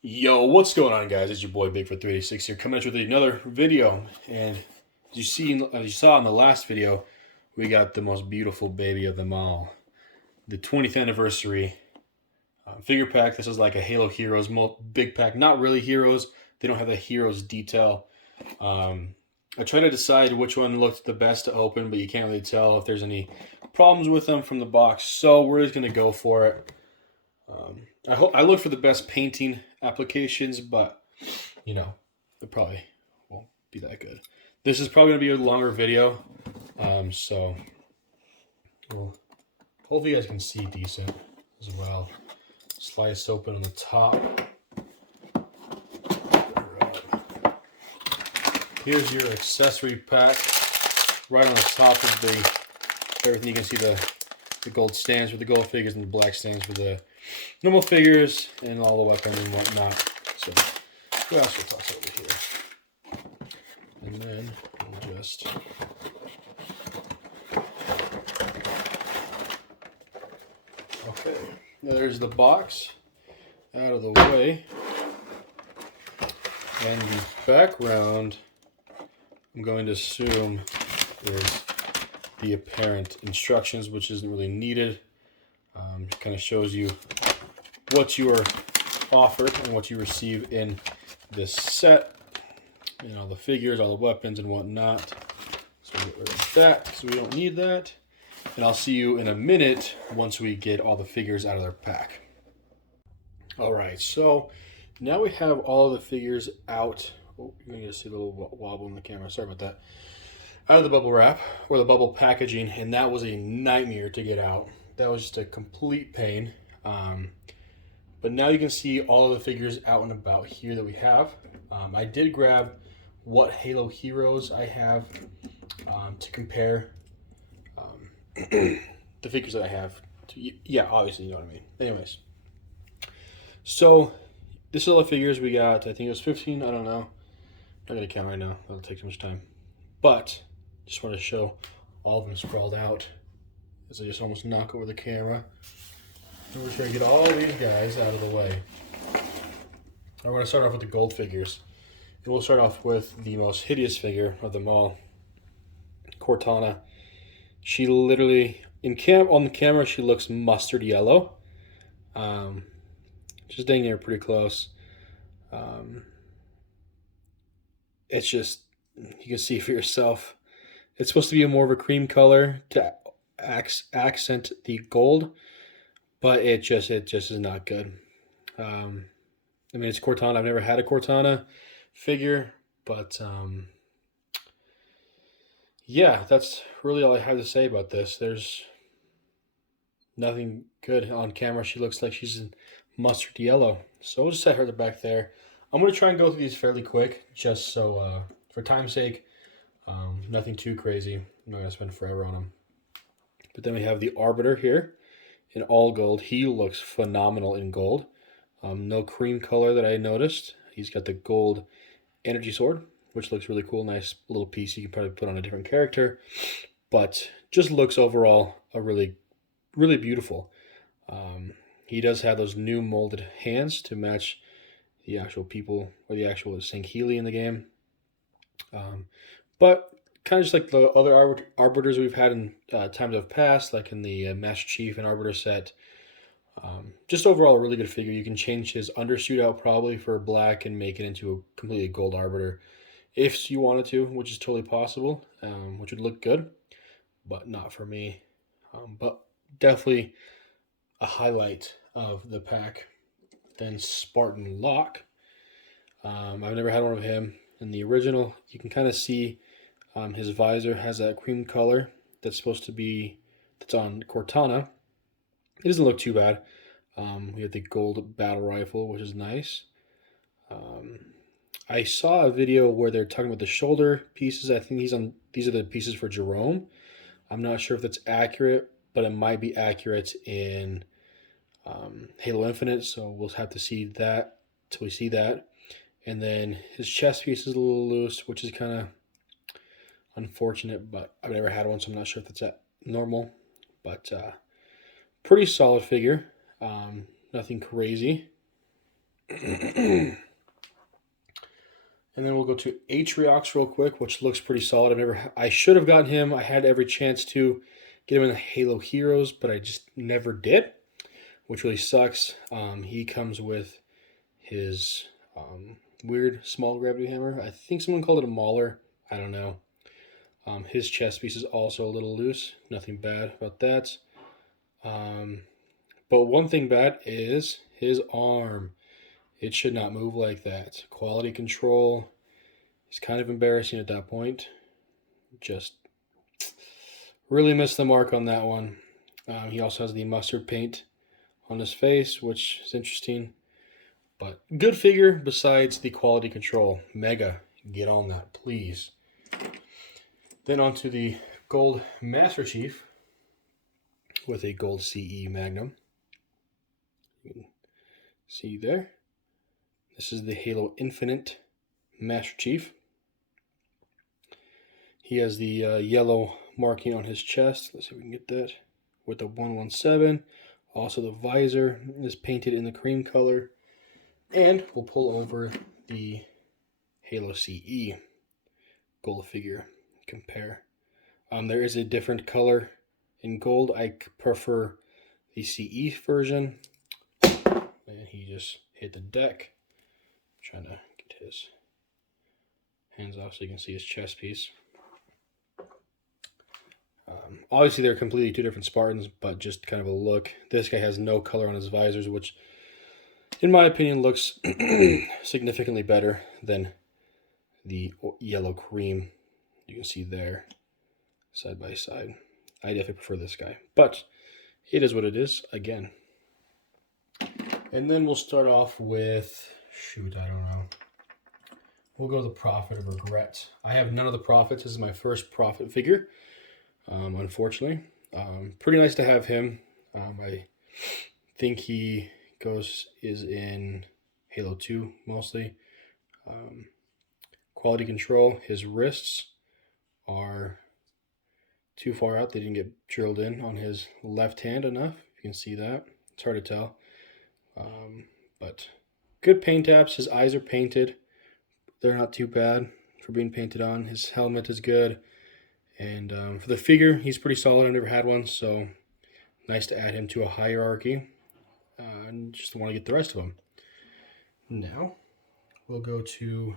Yo, what's going on, guys? It's your boy Bigfoot386 here, coming at you with another video. And as you saw in the last video, we got the most beautiful baby of them all, the 20th anniversary figure pack. This is like a Halo Heroes big pack. Not really Heroes. They don't have the Heroes detail. I try to decide which one looked the best to open, but you can't really tell if there's any problems with them from the box. So we're just gonna go for it. I look for the best painting applications, but you know, it probably won't be that good. This is probably gonna be a longer video, so well, hopefully you guys can see decent as well. Slice open on the top. Here's your accessory pack. Right on the top of everything, you can see the gold stands for the gold figures and the black stands for the normal figures and all the weapons and whatnot. So what else we'll toss over here? And then we'll just okay. Now there's the box out of the way. And the background, I'm going to assume, is the apparent instructions, which isn't really needed. It kind of shows you what you are offered and what you receive in this set. You know, the figures, all the weapons and whatnot. So we'll get rid of that because we don't need that. And I'll see you in a minute once we get all the figures out of their pack. All right, so now we have all of the figures out. Oh, you're going to see a little wobble in the camera. Sorry about that. Out of the bubble wrap or the bubble packaging, and that was a nightmare to get out. That was just a complete pain. But now you can see all of the figures out and about here that we have. I did grab what Halo Heroes I have to compare the figures that I have to. Yeah, obviously, you know what I mean. Anyways, so this is all the figures we got. I think it was 15. I don't know. I'm not gonna count right now. That'll take too much time. But just want to show all of them sprawled out as I just almost knock over the camera. And we're trying to get all these guys out of the way. I'm going to start off with the gold figures. And we'll start off with the most hideous figure of them all, Cortana. She literally, on the camera, she looks mustard yellow. Just dang near pretty close. It's just, you can see for yourself. It's supposed to be more of a cream color to accent the gold, but it just is not good. I mean, it's Cortana. I've never had a Cortana figure, but yeah, that's really all I have to say about this. There's nothing good on camera. She looks like she's in mustard yellow, so we'll just set her back there. I'm going to try and go through these fairly quick, just so for time's sake. Nothing too crazy. I'm not going to spend forever on them. But then we have the Arbiter here in all gold. He looks phenomenal in gold. No cream color that I noticed. He's got the gold energy sword, which looks really cool. Nice little piece you can probably put on a different character. But just looks overall a really, really beautiful. He does have those new molded hands to match the actual people or the actual Sankhili in the game. But kind of just like the other Arbiters we've had in times of past, like in the Master Chief and Arbiter set. Just overall a really good figure. You can change his undersuit out probably for black and make it into a completely gold Arbiter if you wanted to, which is totally possible, which would look good, but not for me. But definitely a highlight of the pack. Then Spartan Locke. I've never had one of him. In the original, you can kind of see his visor has that cream color that's on Cortana. It doesn't look too bad. We have the gold battle rifle, which is nice. I saw a video where they're talking about the shoulder pieces. I think these are the pieces for Jerome. I'm not sure if that's accurate, but it might be accurate in Halo Infinite, so we'll have to see that till we see that. And then his chest piece is a little loose, which is kind of unfortunate, but I've never had one, so I'm not sure if that's normal. But pretty solid figure. Nothing crazy. And then we'll go to Atriox real quick, which looks pretty solid. I should have gotten him. I had every chance to get him in the Halo Heroes, but I just never did, which really sucks. He comes with his weird small gravity hammer. I think someone called it a mauler. I don't know. His chest piece is also a little loose. Nothing bad about that. But one thing bad is his arm. It should not move like that. Quality control is kind of embarrassing at that point. Just really missed the mark on that one. He also has the mustard paint on his face, which is interesting. But good figure besides the quality control. Mega, get on that, please. Then on to the Gold Master Chief with a Gold CE Magnum. You can see there. This is the Halo Infinite Master Chief. He has the yellow marking on his chest. Let's see if we can get that. With the 117. Also the visor is painted in the cream color. And we'll pull over the Halo CE gold figure. Compare. There is a different color in gold. I prefer the CE version. And he just hit the deck. I'm trying to get his hands off so you can see his chest piece. Obviously, they're completely two different Spartans, but just kind of a look. This guy has no color on his visors, which, in my opinion, looks significantly better than the yellow cream you can see there, side by side. I definitely prefer this guy, but it is what it is, again. And then we'll start off with, shoot, I don't know. We'll go the Prophet of Regret. I have none of the Prophets. This is my first Prophet figure. Unfortunately, pretty nice to have him. I think he is in Halo 2 mostly. Quality control. His wrists are too far out. They didn't get drilled in on his left hand enough. You can see that. It's hard to tell. But good paint apps. His eyes are painted. They're not too bad for being painted on. His helmet is good. And for the figure, he's pretty solid. I've never had one, so nice to add him to a hierarchy. And just want to get the rest of them. Now, we'll go to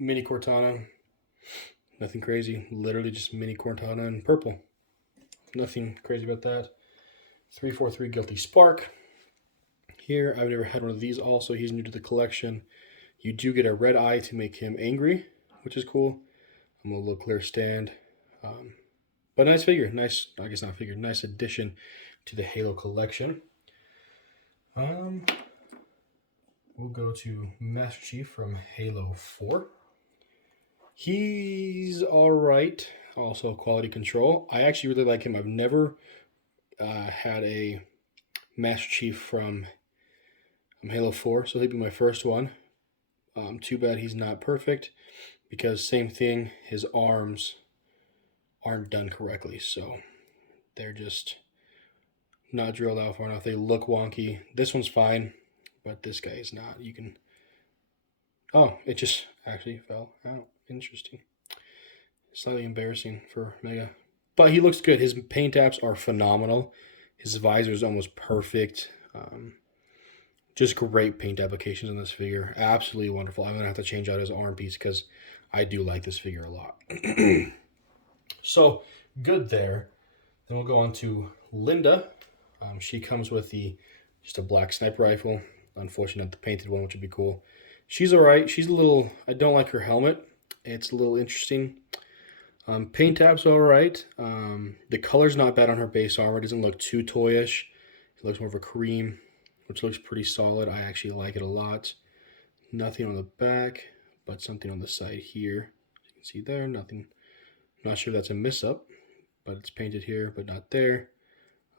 Mini Cortana. Nothing crazy. Literally just Mini Cortana in purple. Nothing crazy about that. 343 Guilty Spark. Here, I've never had one of these also. He's new to the collection. You do get a red eye to make him angry, which is cool. I'm a little clear stand. But nice figure. Nice, I guess not figure. Nice addition to the Halo collection. We'll go to Master Chief from Halo 4. He's alright. Also quality control. I actually really like him. I've never had a Master Chief from Halo 4, so he'll be my first one. Too bad he's not perfect, because same thing, his arms aren't done correctly, so they're just not drilled out far enough. They look wonky. This one's fine, but this guy is not. You can... Oh, it just actually fell out. Interesting. Slightly embarrassing for Mega. But he looks good. His paint apps are phenomenal. His visor is almost perfect. Just great paint applications on this figure. Absolutely wonderful. I'm going to have to change out his arm piece because I do like this figure a lot. So, good there. Then we'll go on to Linda. She comes with just a black sniper rifle. Unfortunately, not the painted one, which would be cool. She's alright. She's a little... I don't like her helmet. It's a little interesting. Paint tabs are alright. The color's not bad on her base armor. It doesn't look too toyish. It looks more of a cream, which looks pretty solid. I actually like it a lot. Nothing on the back, but something on the side here. You can see there, nothing. I'm not sure if that's a miss-up, but it's painted here, but not there.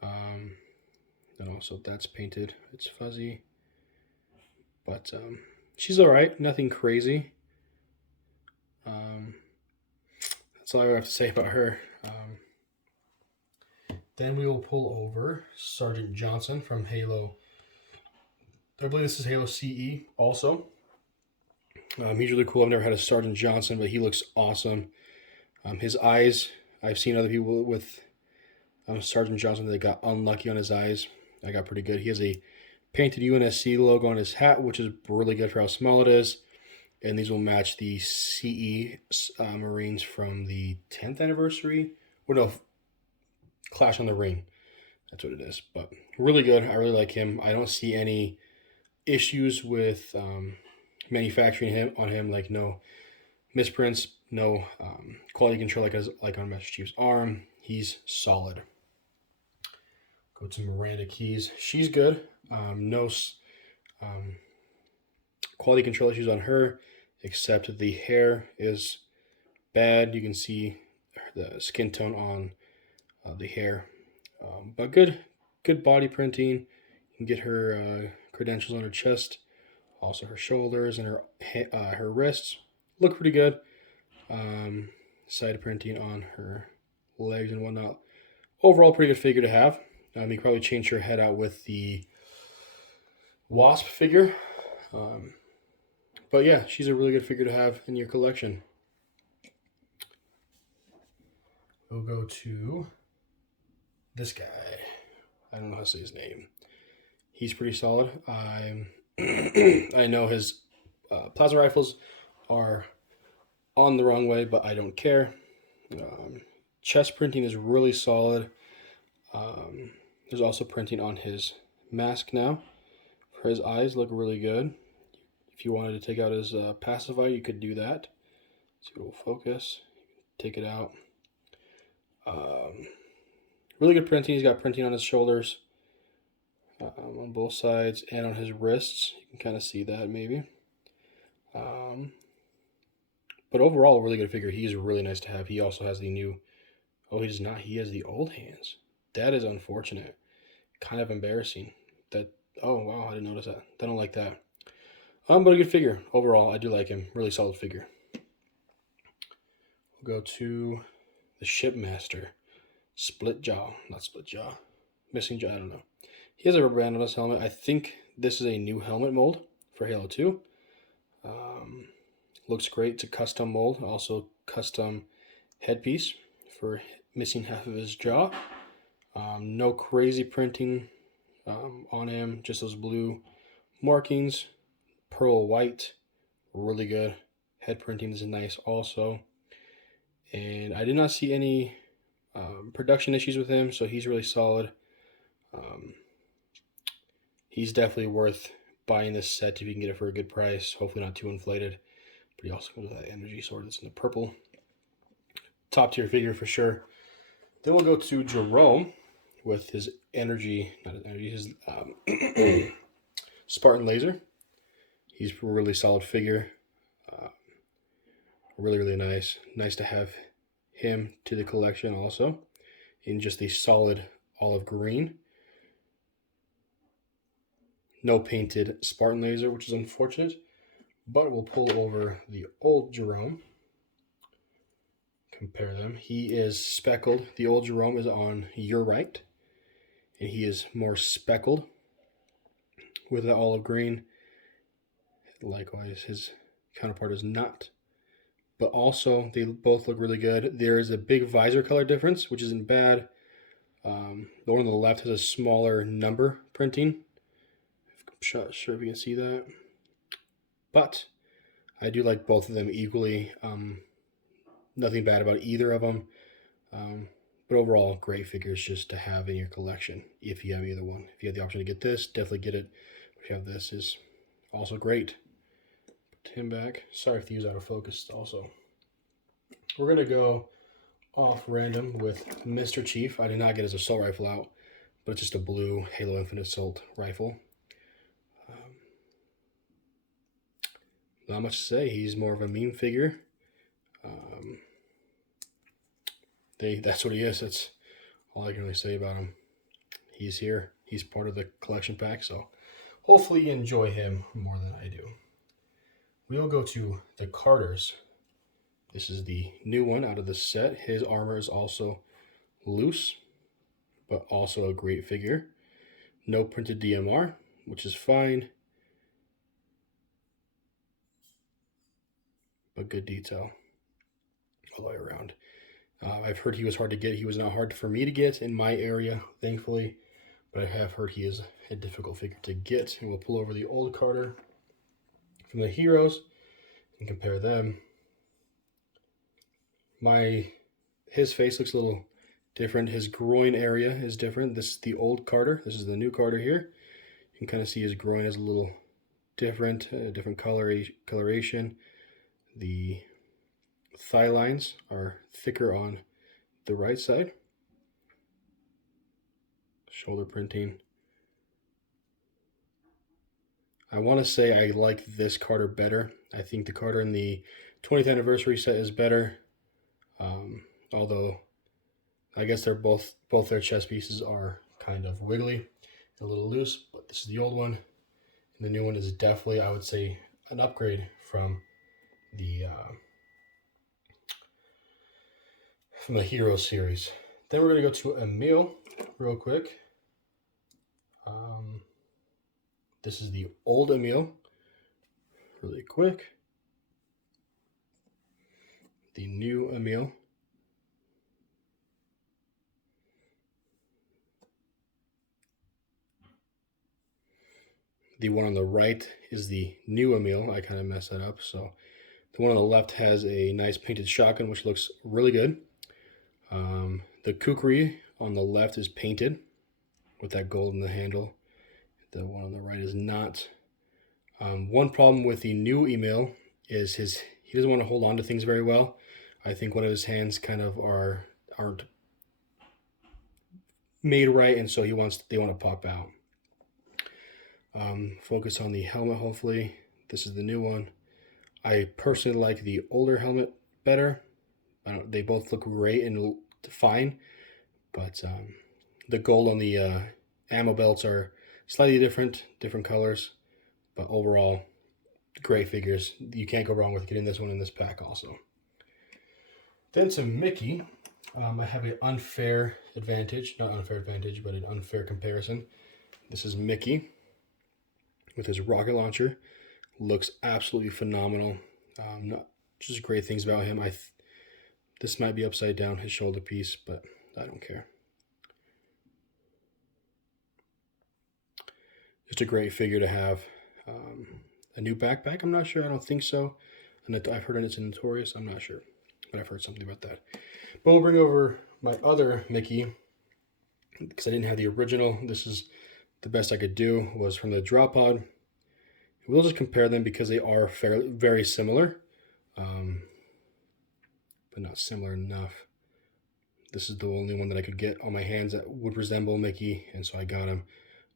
And also that's painted. It's fuzzy. But she's alright. Nothing crazy. That's all I have to say about her. Then we will pull over Sergeant Johnson from Halo I believe this is Halo CE also. He's really cool. I've never had a Sergeant Johnson, but he looks awesome. His eyes, I've seen other people with Sergeant Johnson that got unlucky on his eyes. I got pretty good. He has a painted UNSC logo on his hat, which is really good for how small it is. And these will match the CE Marines from the 10th anniversary. Or no, Clash on the Ring. That's what it is. But really good. I really like him. I don't see any issues with manufacturing him on him, like no misprints, no quality control like on Master Chief's arm. He's solid. Go to Miranda keys. She's good. No quality control issues on her, except the hair is bad. You can see the skin tone on the hair, but good body printing. You can get her credentials on her chest, also her shoulders and her wrists look pretty good. Side printing on her legs and whatnot. Overall, pretty good figure to have. You can probably change her head out with the Wasp figure. But yeah, she's a really good figure to have in your collection. We'll go to this guy. I don't know how to say his name. He's pretty solid. I know his plasma rifles are on the wrong way, but I don't care. Chest printing is really solid. There's also printing on his mask now. For his eyes, look really good. If you wanted to take out his pacifier, you could do that. See if it will focus. Take it out. Really good printing. He's got printing on his shoulders, on both sides, and on his wrists. You can kind of see that maybe. But overall, a really good figure. He's really nice to have. He also has the new... Oh, he does not. He has the old hands. That is unfortunate. Kind of embarrassing. That... Oh, wow, I didn't notice that. I don't like that. But a good figure. Overall, I do like him. Really solid figure. We'll go to the shipmaster. Split jaw. Not split jaw. Missing jaw. I don't know. He has a rubber band on his helmet. I think this is a new helmet mold for Halo 2. Looks great. It's a custom mold. Also custom headpiece for missing half of his jaw. No crazy printing on him. Just those blue markings. Pearl white. Really good. Head printing is nice also. And I did not see any production issues with him, so he's really solid. He's definitely worth buying this set if you can get it for a good price. Hopefully not too inflated. But he also comes with that energy sword that's in the purple. Top tier figure for sure. Then we'll go to Jerome with his his Spartan laser. He's a really solid figure. Really, really nice. Nice to have him to the collection also. In just the solid olive green. No painted Spartan laser, which is unfortunate. But we'll pull over the old Jerome. Compare them. He is speckled. The old Jerome is on your right. And he is more speckled with the olive green. Likewise, his counterpart is not. But also, they both look really good. There is a big visor color difference, which isn't bad. The one on the left has a smaller number printing. I'm not sure if you can see that. But I do like both of them equally. Nothing bad about either of them. But overall, great figures just to have in your collection if you have either one. If you have the option to get this, definitely get it. If you have this, is also great. Put him back. Sorry if the view's out of focus also. We're going to go off random with Mr. Chief. I did not get his assault rifle out, but it's just a blue Halo Infinite Assault rifle. Not much to say. He's more of a meme figure. That's what he is. That's all I can really say about him. He's here. He's part of the collection pack, so hopefully you enjoy him more than I do. We'll go to the Carters. This is the new one out of the set. His armor is also loose, but also a great figure. No printed DMR, which is fine. but good detail all the way around. I've heard he was hard to get. He was not hard for me to get in my area, thankfully, but I have heard he is a difficult figure to get. And we'll pull over the old Carter from the Heroes and compare them. His face looks a little different. His groin area is different. This is the old Carter. This is the new Carter here. You can kind of see his groin is a little different, different coloration. The thigh lines are thicker on the right side. Shoulder printing. I want to say I like this Carter better. I think the Carter in the 20th anniversary set is better. Although I guess they're both their chest pieces are kind of wiggly, a little loose, but this is the old one. And the new one is definitely, I would say, an upgrade from the Hero series. Then we're going to go to Emile real quick. This is the old Emile, really quick. The new Emile. The one on the right is the new Emile. I kind of messed that up. So the one on the left has a nice painted shotgun, which looks really good. The kukri on the left is painted with that gold in the handle. The one on the right is not. One problem with the new Emile is he doesn't want to hold on to things very well. I think one of his hands kind of aren't made right, and so they want to pop out. Focus on the helmet, hopefully. This is the new one. I personally like the older helmet better. They both look great and fine, but the gold on the ammo belts are slightly different colors, but overall, great figures. You can't go wrong with getting this one in this pack also. Then to Mickey, I have an unfair advantage, not unfair advantage, but an unfair comparison. This is Mickey with his rocket launcher. Looks absolutely phenomenal. Just great things about him. This might be upside down, his shoulder piece, but I don't care. Just a great figure to have. A new backpack? I'm not sure. I don't think so. And I've heard it's notorious. I'm not sure, but I've heard something about that. But we'll bring over my other Mickey because I didn't have the original. This is the best I could do, was from the drop pod. We'll just compare them because they are very similar, but not similar enough. This is the only one that I could get on my hands that would resemble Mickey, and so I got him.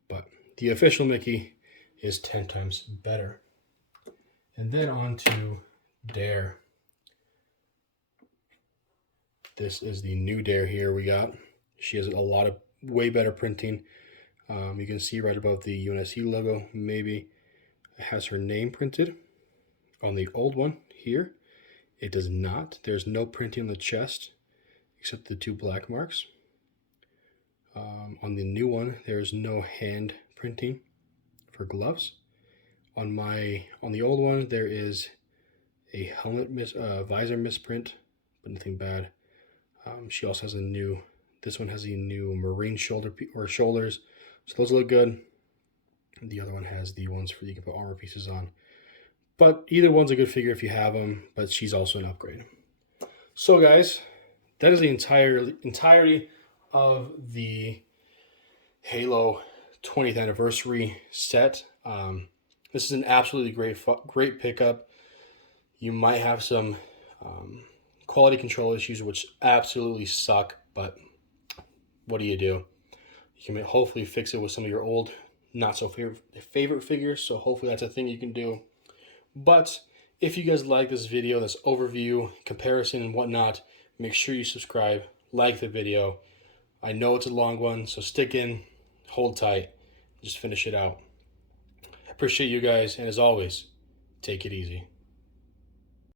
But the official Mickey is 10 times better. And then on to Dare. This is the new Dare here we got. She has a lot of way better printing. You can see right above the UNSC logo, maybe it has her name printed. On the old one here, it does not. There's no printing on the chest except the 2 black marks. On the new one, there's no hand printing for gloves. On the old one, there is a helmet visor misprint, but nothing bad. She also has this one has a new marine shoulders, so those look good. The other one has the ones you can put armor pieces on. But either one's a good figure if you have them, but she's also an upgrade. So guys, that is the entirety of the Halo 20th anniversary set. This is an absolutely great pickup. You might have some quality control issues, which absolutely suck, but what do? You can hopefully fix it with some of your old, not so favorite figures, so hopefully that's a thing you can do. But if you guys like this video, this overview, comparison, and whatnot, make sure you subscribe, like the video. I know it's a long one, so stick in, hold tight, just finish it out. I appreciate you guys, and as always, take it easy.